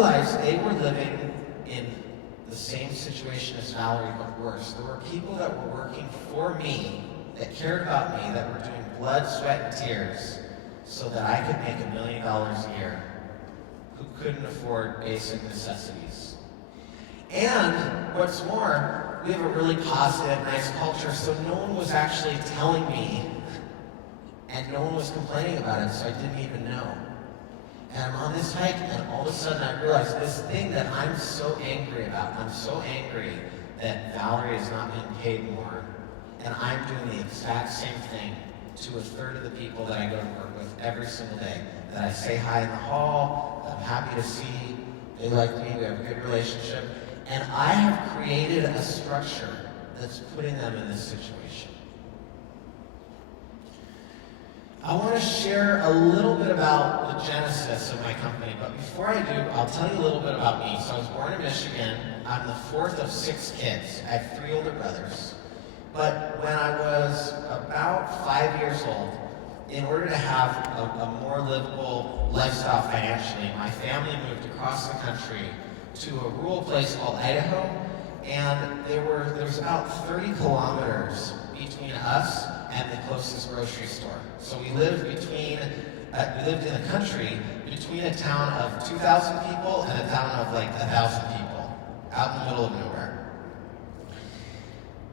realized they were living in the same situation as Valerie, but worse. There were people that were working for me, that cared about me, that were doing blood, sweat, and tears so that I could make $1 million a year, who couldn't afford basic necessities. And what's more, we have a really positive, nice culture, so no one was actually telling me, and no one was complaining about it, so I didn't even know. And I'm on this hike, and all of a sudden I realize this thing that I'm so angry about, I'm so angry that Valerie is not being paid more, and I'm doing the exact same thing to a third of the people that I go to work with every single day, that I say hi in the hall, that I'm happy to see, they like me, we have a good relationship, and I have created a structure that's putting them in this situation. I want to share a little bit about the genesis of my company, but before I do, I'll tell you a little bit about me. So I was born in Michigan. I'm the fourth of 6 kids. I have 3 older brothers. But when I was about 5 years old, in order to have a more livable lifestyle financially, my family moved across the country to a rural place called Idaho, and there was about 30 kilometers between us and the closest grocery store. So we lived in the country between a town of 2,000 people and a town of like 1,000 people, out in the middle of nowhere.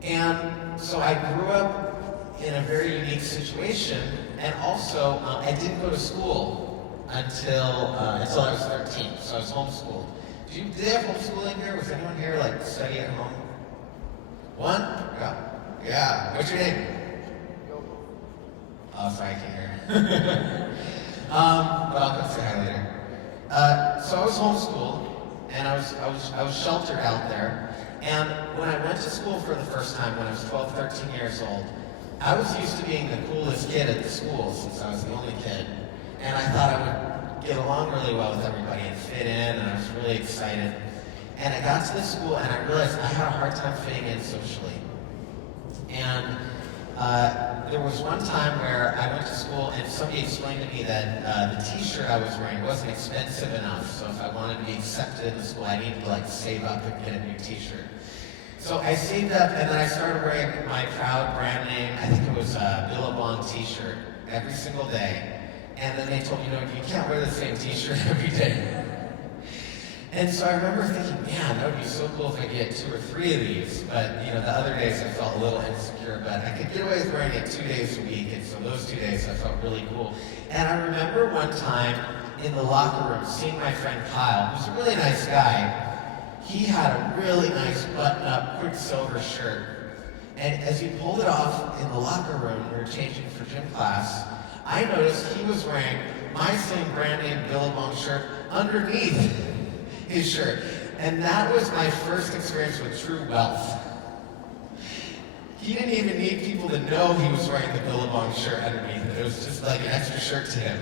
And so I grew up in a very unique situation, and also I didn't go to school until I was 13, so I was homeschooled. Did they have homeschooling here? Was anyone here like study at home? One? Yeah. What's your name? Oh, sorry, I can't hear. But I'll come say hi later. So I was homeschooled, and I was sheltered out there. And when I went to school for the first time, when I was 12, 13 years old, I was used to being the coolest kid at the school since I was the only kid. And I thought I would get along really well with everybody and fit in, and I was really excited. And I got to the school, and I realized I had a hard time fitting in socially. And there was one time where I went to school and somebody explained to me that the t-shirt I was wearing wasn't expensive enough, so if I wanted to be accepted in the school, I needed to like save up and get a new t-shirt. So I saved up, and then I started wearing my proud brand name, I think it was a Billabong t-shirt, every single day. And then they told me, no, you can't wear the same t-shirt every day. And so I remember thinking, man, that would be so cool if I get 2 or 3 of these. But the other days I felt a little insecure, but I could get away with wearing it 2 days a week, and so those 2 days I felt really cool. And I remember one time in the locker room seeing my friend Kyle, who's a really nice guy. He had a really nice button-up Quicksilver shirt. And as he pulled it off in the locker room, we were changing for gym class, I noticed he was wearing my same brand name Billabong shirt underneath his shirt. And that was my first experience with true wealth. He didn't even need people to know he was wearing the Billabong shirt underneath it. It was just like an extra shirt to him.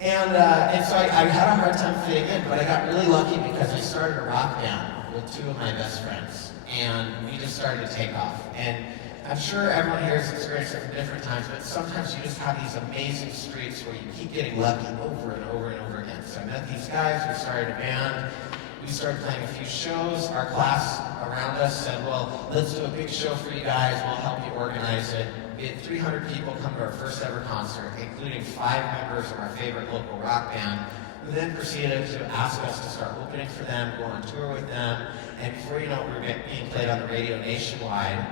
And so I had a hard time fitting in, but I got really lucky because I started a rock band with 2 of my best friends. And we just started to take off. And I'm sure everyone here has experienced it from different times, but sometimes you just have these amazing streaks where you keep getting lucky over and over and over again. So I met these guys, we started a band, we started playing a few shows. Our class around us said, well, let's do a big show for you guys, we'll help you organize it. We had 300 people come to our first ever concert, including 5 members of our favorite local rock band, who then proceeded to ask us to start opening for them, go on tour with them, and before you know it, we were being played on the radio nationwide.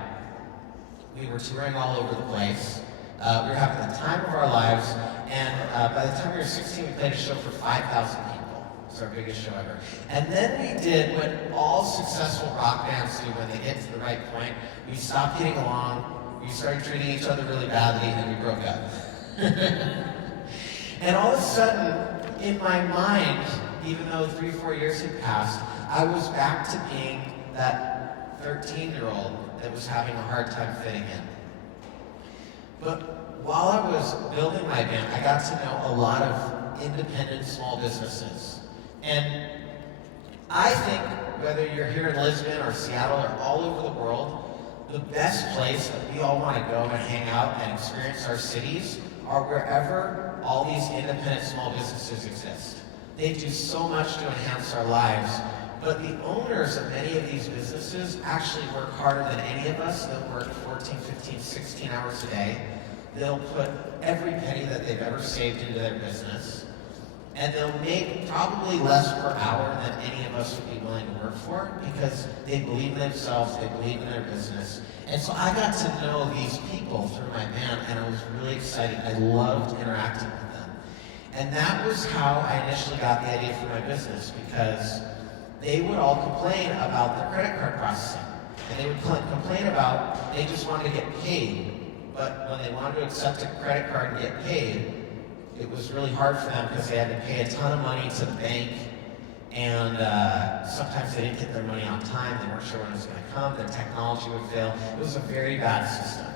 We were touring all over the place. We were having the time of our lives, and by the time we were 16, we played a show for 5,000 people. It's our biggest show ever. And then we did what all successful rock bands do when they get to the right point. We stopped getting along, we started treating each other really badly, and we broke up. And all of a sudden, in my mind, even though 3 or 4 years had passed, I was back to being that 13-year-old that was having a hard time fitting in. But while I was building my band, I got to know a lot of independent small businesses. And I think whether you're here in Lisbon or Seattle or all over the world, the best place that we all want to go and hang out and experience our cities are wherever all these independent small businesses exist. They do so much to enhance our lives, but the owners of many of these businesses actually work harder than any of us. They'll work 14, 15, 16 hours a day. They'll put every penny that they've ever saved into their business, and they'll make probably less per hour than any of us would be willing to work for because they believe in themselves, they believe in their business. And so I got to know these people through my band, and I was really excited. I loved interacting with them. And that was how I initially got the idea for my business, because they would all complain about their credit card processing. And they would complain about they just wanted to get paid. But when they wanted to accept a credit card and get paid, it was really hard for them because they had to pay a ton of money to the bank, and sometimes they didn't get their money on time. They weren't sure when it was going to come. Their technology would fail. It was a very bad system.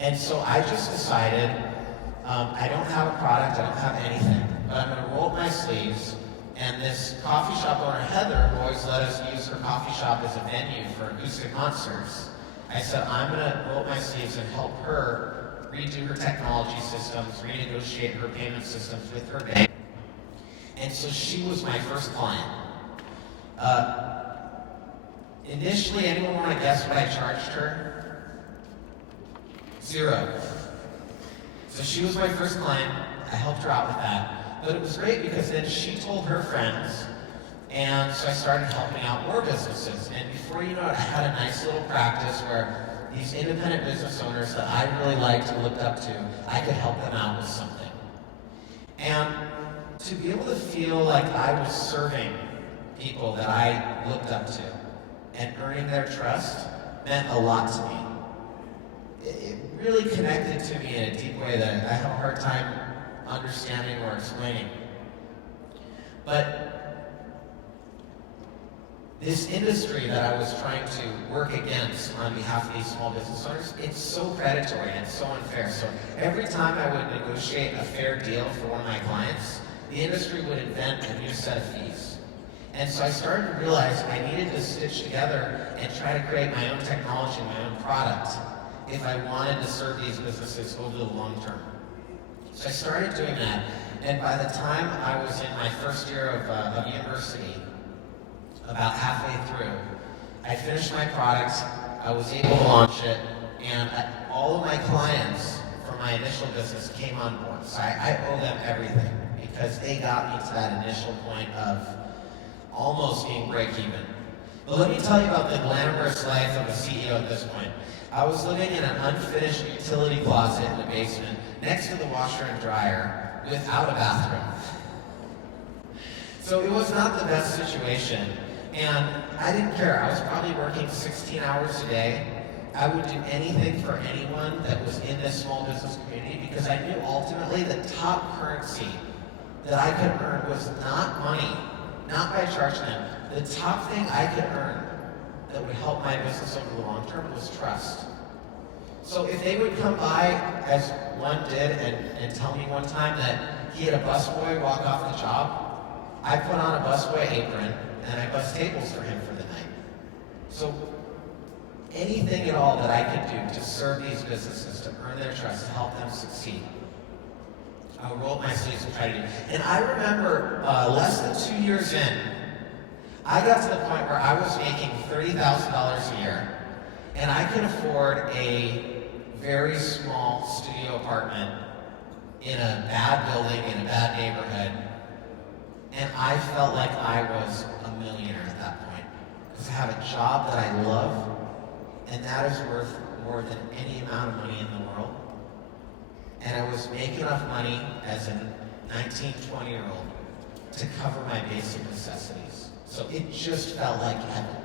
And so I just decided, I don't have a product, I don't have anything, but I'm going to roll up my sleeves. And this coffee shop owner, Heather, who always let us use her coffee shop as a venue for acoustic concerts, I said, I'm going to roll up my sleeves and help her redo her technology systems, renegotiate her payment systems with her bank. And so she was my first client. Initially, anyone want to guess what I charged her? $0. So she was my first client. I helped her out with that. But it was great because then she told her friends, and so I started helping out more businesses. And before you know it, I had a nice little practice where these independent business owners that I really liked and looked up to, I could help them out with something. And to be able to feel like I was serving people that I looked up to and earning their trust meant a lot to me. It really connected to me in a deep way that I have a hard time understanding or explaining. But this industry that I was trying to work against on behalf of these small business owners, it's so predatory and so unfair. So every time I would negotiate a fair deal for one of my clients, the industry would invent a new set of fees. And so I started to realize I needed to stitch together and try to create my own technology, my own product, if I wanted to serve these businesses over the long term. So I started doing that, and by the time I was in my first year of university, about halfway through, I finished my product, I was able to launch it, and all of my clients from my initial business came on board. So I owe them everything because they got me to that initial point of almost being break-even. But let me tell you about the glamorous life of a CEO at this point. I was living in an unfinished utility closet in the basement next to the washer and dryer without a bathroom. So it was not the best situation, and I didn't care. I was probably working 16 hours a day. I would do anything for anyone that was in this small business community because I knew ultimately the top currency that I could earn was not money, not by charging them. The top thing I could earn that would help my business over the long term was trust. So if they would come by, as one did, and tell me one time that he had a busboy walk off the job, I put on a busboy apron and I bussed tables for him for the night. So anything at all that I could do to serve these businesses, to earn their trust, to help them succeed, I would roll up my sleeves and try to do. And I remember less than 2 years in, I got to the point where I was making $30,000 a year, and I could afford a very small studio apartment in a bad building, in a bad neighborhood, and I felt like I was a millionaire at that point. Because I have a job that I love, and that is worth more than any amount of money in the world. And I was making enough money as a 19, 20-year-old to cover my basic necessities. So it just felt like heaven.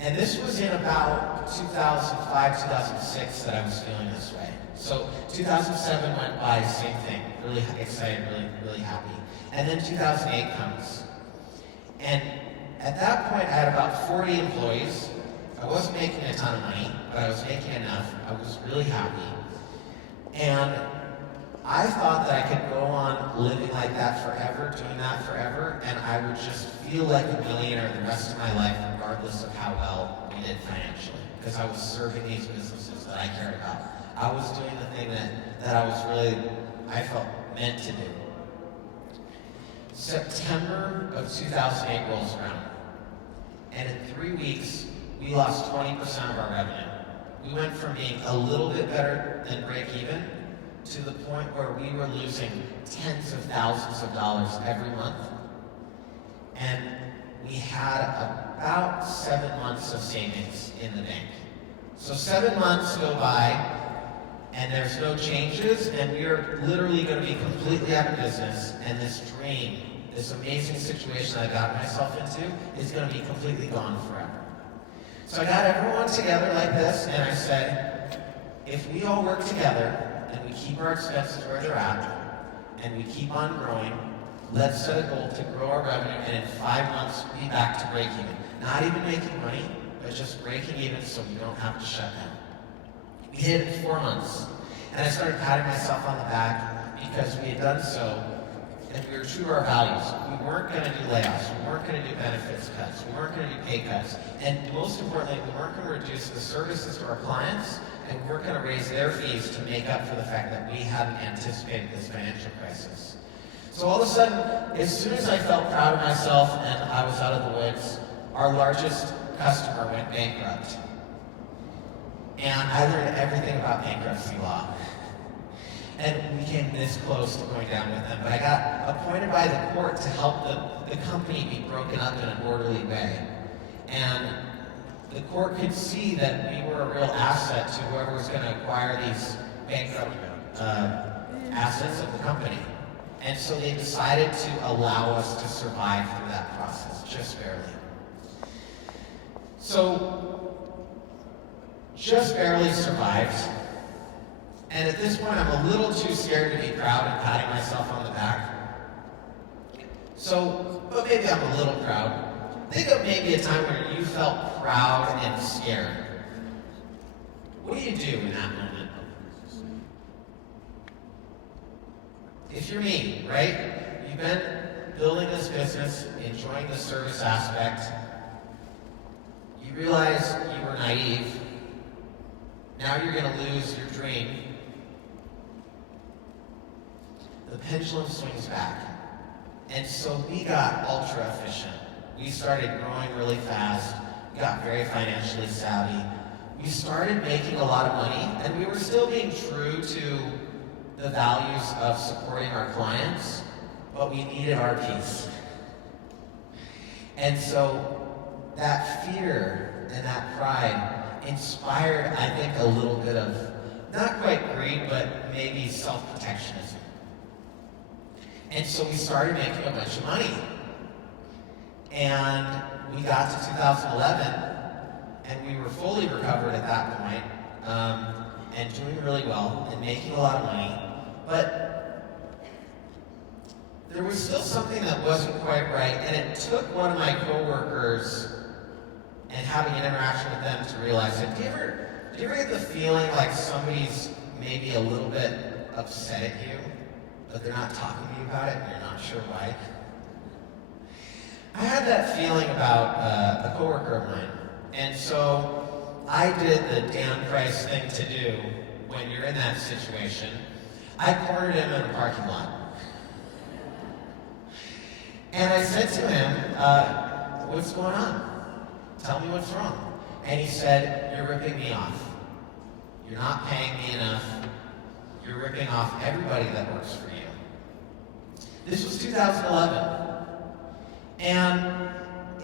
And this was in about 2005, 2006 that I was feeling this way. So 2007 went by, same thing, really excited, really happy. And then 2008 comes. And at that point, I had about 40 employees. I wasn't making a ton of money, but I was making enough. I was really happy. And I thought that I could go on living like that forever, doing that forever, and I would just feel like a millionaire the rest of my life, regardless of how well we did financially, because I was serving these businesses that I cared about. I was doing the thing that I was really, I felt meant to do. September of 2008 rolls around, and in 3 weeks, we lost 20% of our revenue. We went from being a little bit better than break even to the point where we were losing tens of thousands of dollars every month. And we had about 7 months of savings in the bank. So 7 months go by, and there's no changes, and we are literally going to be completely out of business, and this dream, this amazing situation I got myself into, is going to be completely gone forever. So I got everyone together like this, and I said, if we all work together, and we keep our expenses where they're at, and we keep on growing, let's set a goal to grow our revenue, and in 5 months, be back to break even. Not even making money, but just breaking even so we don't have to shut down. We hit it in 4 months, and I started patting myself on the back because we had done so, and we were true to our values. We weren't going to do layoffs. We weren't going to do benefits cuts. We weren't going to do pay cuts. And most importantly, we weren't going to reduce the services to our clients, and we weren't going to raise their fees to make up for the fact that we hadn't anticipated this financial crisis. So all of a sudden, as soon as I felt proud of myself and I was out of the woods, our largest customer went bankrupt. And I learned everything about bankruptcy law. And we came this close to going down with them. But I got appointed by the court to help the company be broken up in an orderly way. And the court could see that we were a real asset to whoever was going to acquire these bankrupt assets of the company. And so they decided to allow us to survive through that process, just barely. So, just barely survived. And at this point, I'm a little too scared to be proud and patting myself on the back. So, but maybe I'm a little proud. Think of maybe a time where you felt proud and scared. What do you do in that moment? If you're me, right? You've been building this business, enjoying the service aspect. You realize you were naive. Now you're going to lose your dream. The pendulum swings back. And so we got ultra efficient. We started growing really fast. We got very financially savvy. We started making a lot of money, and we were still being true to the values of supporting our clients, but we needed our piece. And so that fear and that pride inspired, I think, a little bit of, not quite greed, but maybe self-protectionism. And so we started making a bunch of money. And we got to 2011, and we were fully recovered at that point, and doing really well, and making a lot of money. But there was still something that wasn't quite right, and it took one of my coworkers and having an interaction with them to realize it. Do you ever get the feeling like somebody's maybe a little bit upset at you, but they're not talking to you about it, and you're not sure why? I had that feeling about a coworker of mine, and so I did the Dan Price thing to do when you're in that situation. I cornered him in a parking lot. And I said to him, what's going on? Tell me what's wrong. And he said, you're ripping me off. You're not paying me enough. You're ripping off everybody that works for you. This was 2011. And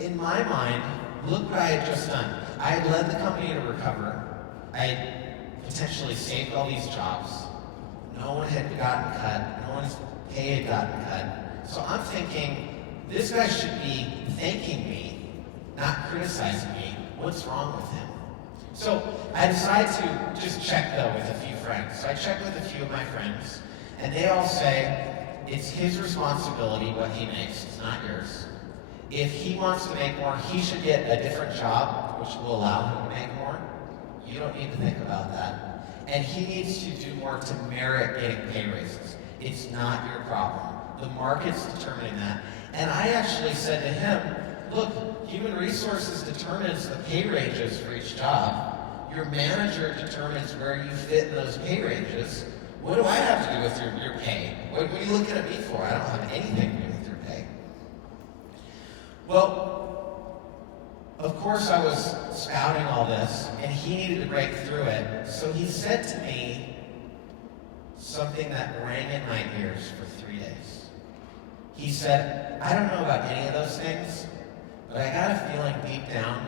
in my mind, look what I had just done. I had led the company to recover. I had potentially saved all these jobs. No one had gotten cut. No one's pay had gotten cut. So I'm thinking, this guy should be thanking me, not criticizing me. What's wrong with him? So I decided to just check, though, with a few friends. So I checked with a few of my friends, and they all say, it's his responsibility what he makes. It's not yours. If he wants to make more, he should get a different job, which will allow him to make more. You don't need to think about that. And he needs to do more to merit getting pay raises. It's not your problem. The market's determining that. And I actually said to him, look, human resources determines the pay ranges for each job. Your manager determines where you fit in those pay ranges. What do I have to do with your pay? What are you looking at me for? I don't have anything to do with your pay. Well, of course I was spouting all this, and he needed to break through it. So he said to me something that rang in my ears for 3 days. He said, I don't know about any of those things, but I got a feeling deep down,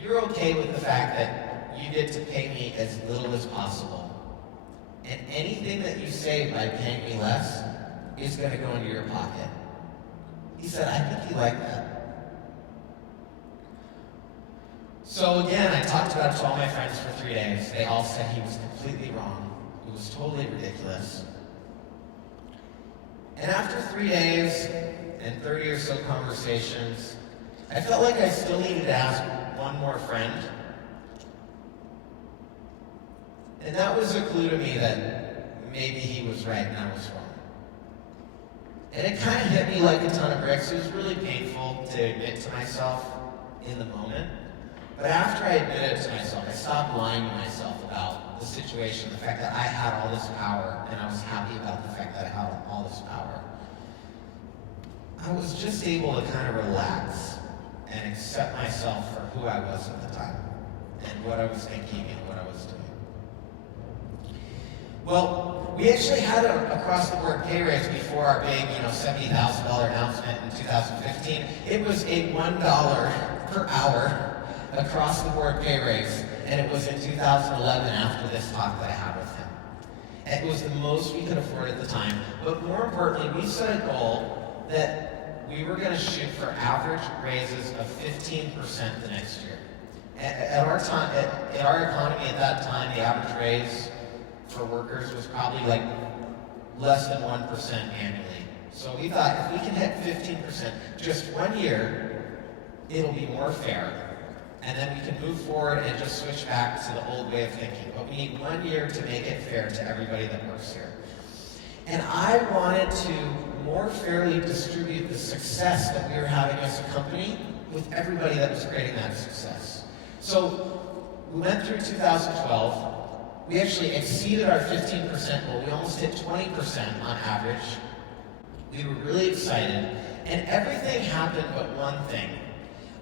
you're okay with the fact that you get to pay me as little as possible. And anything that you save by paying me less is going to go into your pocket. He said, I think you like that. So again, I talked about it to all my friends for 3 days. They all said he was completely wrong. It was totally ridiculous. And after 3 days and 30 or so conversations, I felt like I still needed to ask one more friend. And that was a clue to me that maybe he was right and I was wrong. And it kind of hit me like a ton of bricks. It was really painful to admit to myself in the moment. But after I admitted it to myself, I stopped lying to myself about the situation, the fact that I had all this power, and I was happy about the fact that I had all this power. I was just able to kind of relax and accept myself for who I was at the time, and what I was thinking and what I was doing. Well, we actually had an across-the-board pay raise before our big, $70,000 announcement in 2015. It was a $1 per hour across-the-board pay raise, and it was in 2011 after this talk that I had with him. And it was the most we could afford at the time, but more importantly, we set a goal that we were going to shoot for average raises of 15% the next year. At our time, at our economy at that time, the average raise for workers was probably like less than 1% annually. So we thought if we can hit 15% just 1 year, it'll be more fair. And then we can move forward and just switch back to the old way of thinking. But we need 1 year to make it fair to everybody that works here. And I wanted to more fairly distribute the success that we were having as a company with everybody that was creating that success. So we went through 2012. We actually exceeded our 15% goal. We almost hit 20% on average. We were really excited. And everything happened but one thing.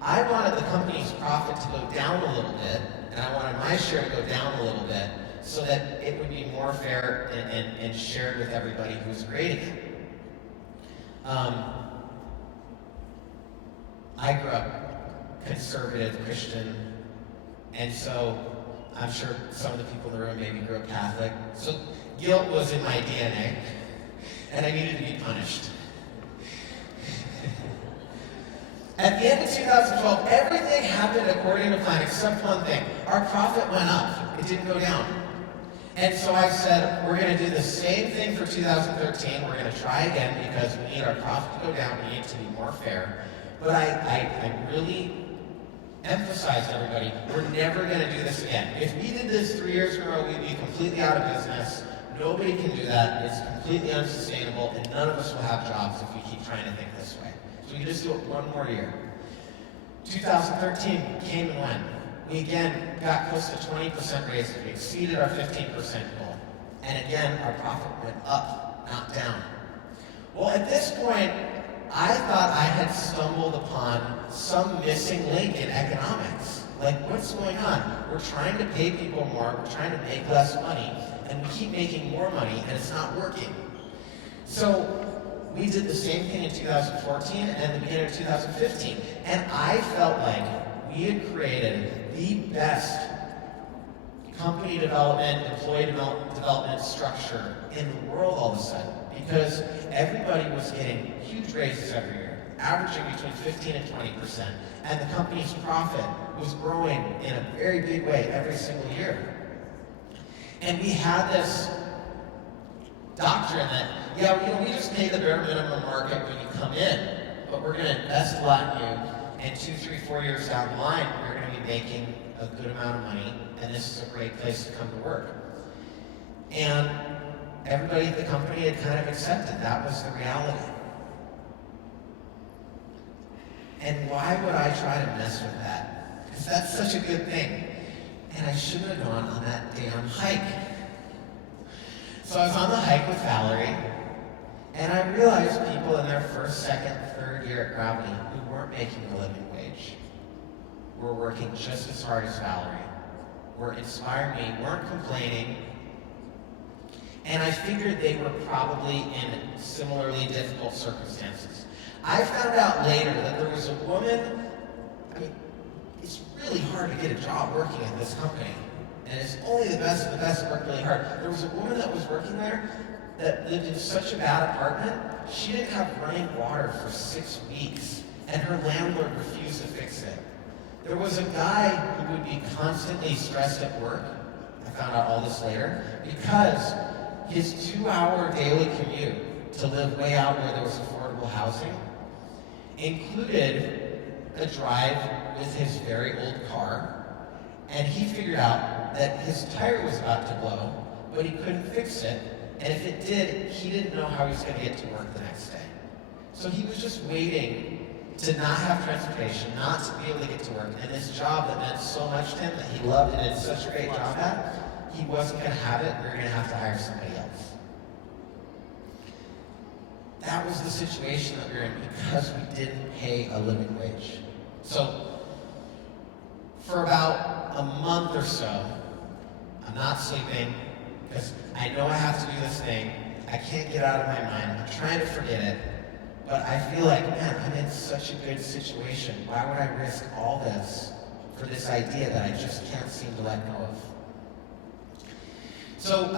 I wanted the company's profit to go down a little bit, and I wanted my share to go down a little bit so that it would be more fair and shared with everybody who's creating it. I grew up conservative Christian, and so I'm sure some of the people in the room maybe grew up Catholic. So guilt was in my DNA, and I needed to be punished. At the end of 2012, everything happened according to plan except one thing. Our profit went up. It didn't go down. And so I said, we're going to do the same thing for 2013. We're going to try again because we need our profit to go down. We need to be more fair. But I really emphasized to everybody, we're never going to do this again. If we did this 3 years in a row, we'd be completely out of business. Nobody can do that. It's completely unsustainable, and none of us will have jobs if we keep trying to think this way. So we can just do it one more year. 2013 came and went. We again got close to 20% raises. We exceeded our 15% goal. And again, our profit went up, not down. Well, at this point, I thought I had stumbled upon some missing link in economics. Like, what's going on? We're trying to pay people more, we're trying to make less money, and we keep making more money, and it's not working. So we did the same thing in 2014 and the beginning of 2015. And I felt like we had created the best company development, employee development structure in the world all of a sudden, because everybody was getting huge raises every year, averaging between 15 and 20%. And the company's profit was growing in a very big way every single year. And we had this doctrine that, we just pay the bare minimum market when you come in, but we're going to invest a lot in you, and 2, 3, 4 years down the line, you're going to be making a good amount of money, and this is a great place to come to work. And everybody at the company had kind of accepted that was the reality. And why would I try to mess with that? Because that's such a good thing. And I shouldn't have gone on that damn hike. So I was on the hike with Valerie, And I realized people in their first, second, third year at Gravity who weren't making a living wage were working just as hard as Valerie, were inspiring me, weren't complaining, and I figured they were probably in similarly difficult circumstances. I found out later that there was a woman, I mean, it's really hard to get a job working at this company, and it's only the best work really hard. There was a woman that was working there that lived in such a bad apartment, she didn't have running water for 6 weeks, and her landlord refused to fix it. There was a guy who would be constantly stressed at work, I found out all this later, because his 2-hour daily commute to live way out where there was affordable housing included a drive with his very old car, and he figured out that his tire was about to blow, but he couldn't fix it, and if it did, he didn't know how he was going to get to work the next day. So he was just waiting to not have transportation, not to be able to get to work, and this job that meant so much to him, that he loved and did such a great job at, he wasn't going to have it, we were going to have to hire somebody else. That was the situation that we were in because we didn't pay a living wage. So, for about a month or so, I'm not sleeping, because I know I have to do this thing, I can't get out of my mind, I'm trying to forget it, but I feel like, man, I'm in such a good situation. Why would I risk all this for this idea that I just can't seem to let go of? So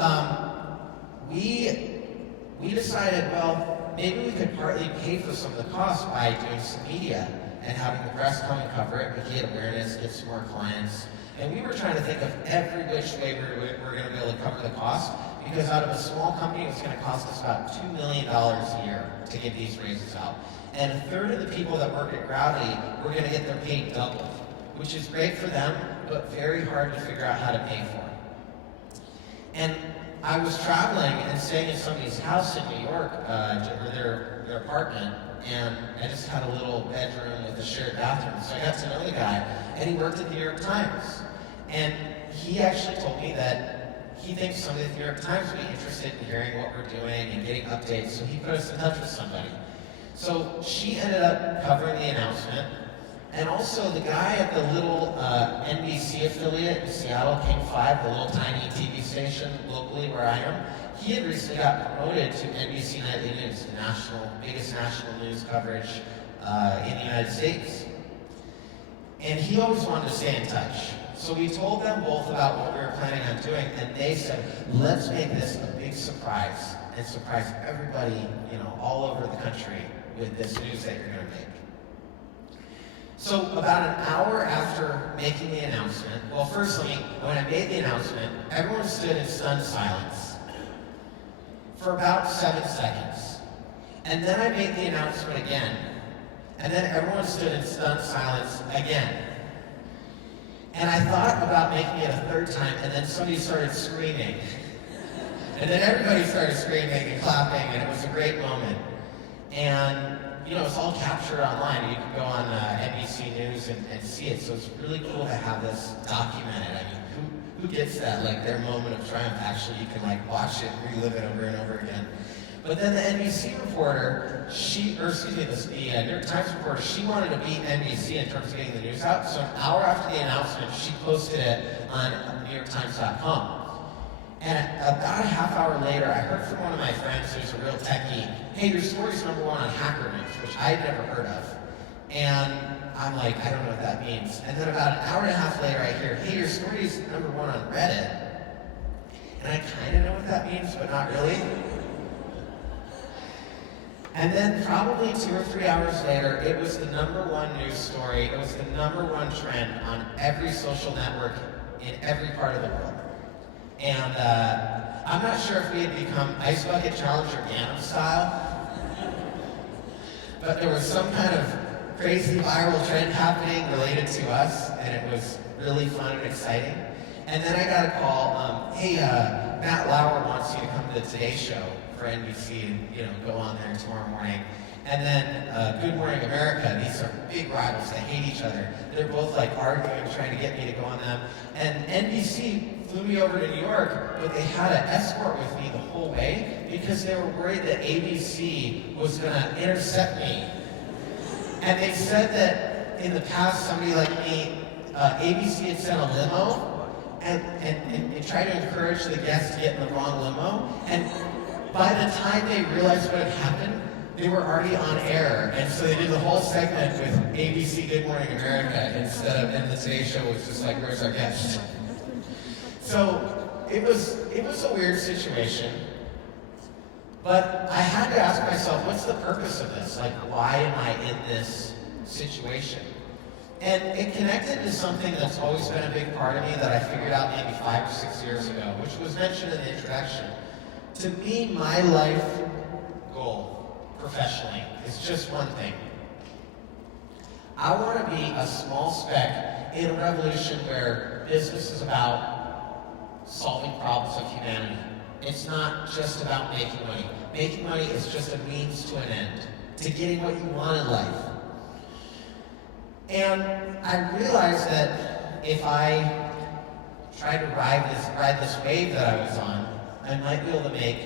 we decided, well, maybe we could partly pay for some of the costs by doing some media and having the press come and cover it, we could get awareness, get some more clients. And we were trying to think of every which way we were going to be able to cover the cost, because out of a small company, it was going to cost us about $2 million a year to get these raises out. And a third of the people that work at Gravity were going to get their pay doubled, which is great for them, but very hard to figure out how to pay for. And I was traveling and staying in somebody's house in New York, or their apartment, and I just had a little bedroom with a shared bathroom. So I got to know the guy, and he worked at the New York Times. And he actually told me that he thinks somebody at the New York Times would be interested in hearing what we're doing and getting updates, so he put us in touch with somebody. So she ended up covering the announcement, and also the guy at the little NBC affiliate in Seattle, King 5, the little tiny TV station locally where I am, he had recently got promoted to NBC Nightly News, the biggest national news coverage in the United States. And he always wanted to stay in touch. So we told them both about what we were planning on doing, and they said, let's make this a big surprise and surprise everybody, all over the country with this news that you're going to make. So about an hour after making the announcement, well, firstly, when I made the announcement, everyone stood in stunned silence for about 7 seconds. And then I made the announcement again, and then everyone stood in stunned silence again. And I thought about making it a third time, and then somebody started screaming. And then everybody started screaming and clapping, and it was a great moment. And, it's all captured online. You can go on NBC News and see it. So it's really cool to have this documented. I mean, who gets that, their moment of triumph? Actually, you can, watch it, relive it over and over again. But then the NBC reporter, the New York Times reporter, she wanted to beat NBC in terms of getting the news out. So an hour after the announcement, she posted it on NewYorkTimes.com. And about a half hour later, I heard from one of my friends who's a real techie, hey, your story's #1 on Hacker News, which I'd never heard of. And I'm like, I don't know what that means. And then about an hour and a half later, I hear, hey, your story's #1 on Reddit. And I kind of know what that means, but not really. And then probably 2 or 3 hours later, it was the #1 news story. It was the #1 trend on every social network in every part of the world. And I'm not sure if we had become Ice Bucket Challenge or Gangnam Style, but there was some kind of crazy viral trend happening related to us, and it was really fun and exciting. And then I got a call, hey, Matt Lauer wants you to come to the Today Show for NBC and go on there tomorrow morning. And then Good Morning America, these are big rivals that hate each other. They're both arguing, trying to get me to go on them. And NBC flew me over to New York, but they had an escort with me the whole way because they were worried that ABC was going to intercept me. And they said that in the past, somebody like me, ABC had sent a limo and tried to encourage the guests to get in the wrong limo. And by the time they realized what had happened, they were already on air. And so they did the whole segment with ABC Good Morning America instead of, and the Today Show was just like, where's our guest? So it was a weird situation. But I had to ask myself, what's the purpose of this? Like, why am I in this situation? And it connected to something that's always been a big part of me that I figured out maybe 5 or 6 years ago, which was mentioned in the introduction. To me, my life goal, professionally, is just one thing. I want to be a small speck in a revolution where business is about solving problems of humanity. It's not just about making money. Making money is just a means to an end, to getting what you want in life. And I realized that if I tried to ride this wave that I was on, I might be able to make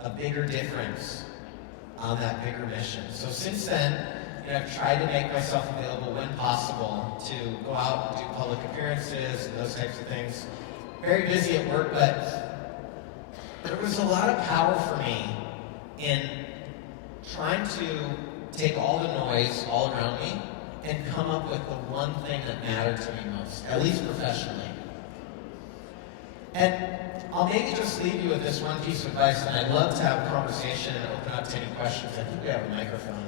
a bigger difference on that bigger mission. So since then, I've tried to make myself available when possible to go out and do public appearances and those types of things. Very busy at work, but there was a lot of power for me in trying to take all the noise all around me and come up with the one thing that mattered to me most, at least professionally. And I'll maybe just leave you with this one piece of advice, and I'd love to have a conversation and open up to any questions. I think we have a microphone.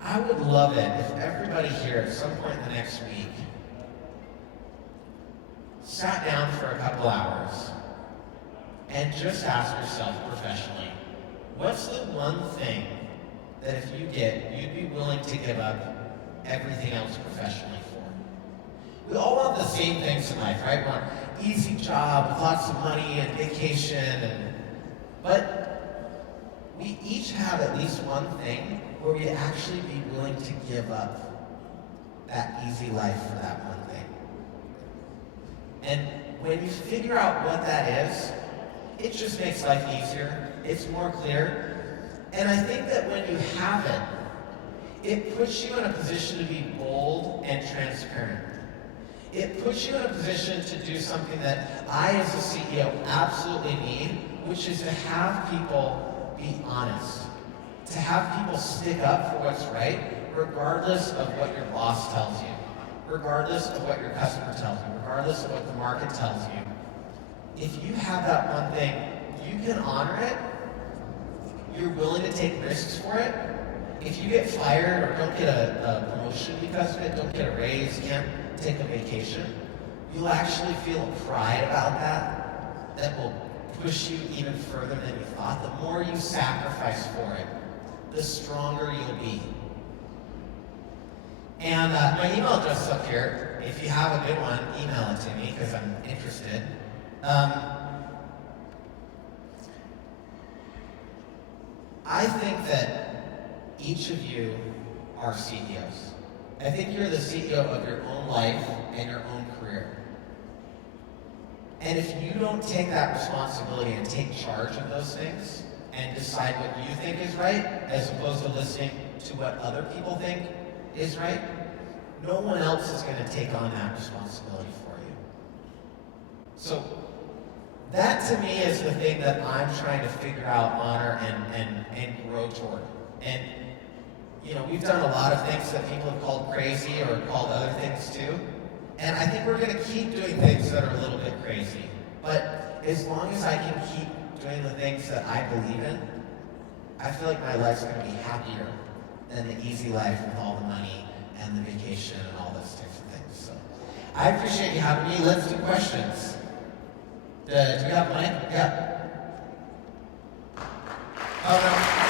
I would love it if everybody here at some point in the next week sat down for a couple hours and just ask yourself professionally, what's the one thing that if you get, you'd be willing to give up everything else professionally for? We all want the same things in life, right? We want an easy job with lots of money and vacation, but we each have at least one thing where we'd actually be willing to give up that easy life for that one thing. And when you figure out what that is, it just makes life easier. It's more clear. And I think that when you have it, it puts you in a position to be bold and transparent. It puts you in a position to do something that I, as a CEO, absolutely need, which is to have people be honest. To have people stick up for what's right, regardless of what your boss tells you, regardless of what your customer tells you, regardless of what the market tells you. If you have that one thing, you can honor it. You're willing to take risks for it. If you get fired or don't get a promotion because of it, don't get a raise, can't take a vacation, you'll actually feel a pride about that will push you even further than you thought. The more you sacrifice for it, the stronger you'll be. And my email address is up here. If you have a good one, email it to me because I'm interested. I think that each of you are CEOs. I think you're the CEO of your own life and your own career. And if you don't take that responsibility and take charge of those things and decide what you think is right, as opposed to listening to what other people think is right, no one else is going to take on that responsibility for you. So that to me is the thing that I'm trying to figure out, honor, and grow toward. And we've done a lot of things that people have called crazy or called other things too. And I think we're going to keep doing things that are a little bit crazy. But as long as I can keep doing the things that I believe in, I feel like my life's going to be happier than the easy life with all the money and the vacation and all those types of things. So I appreciate you having me. Let's do questions. Do we have a mic? Yeah. Oh, no.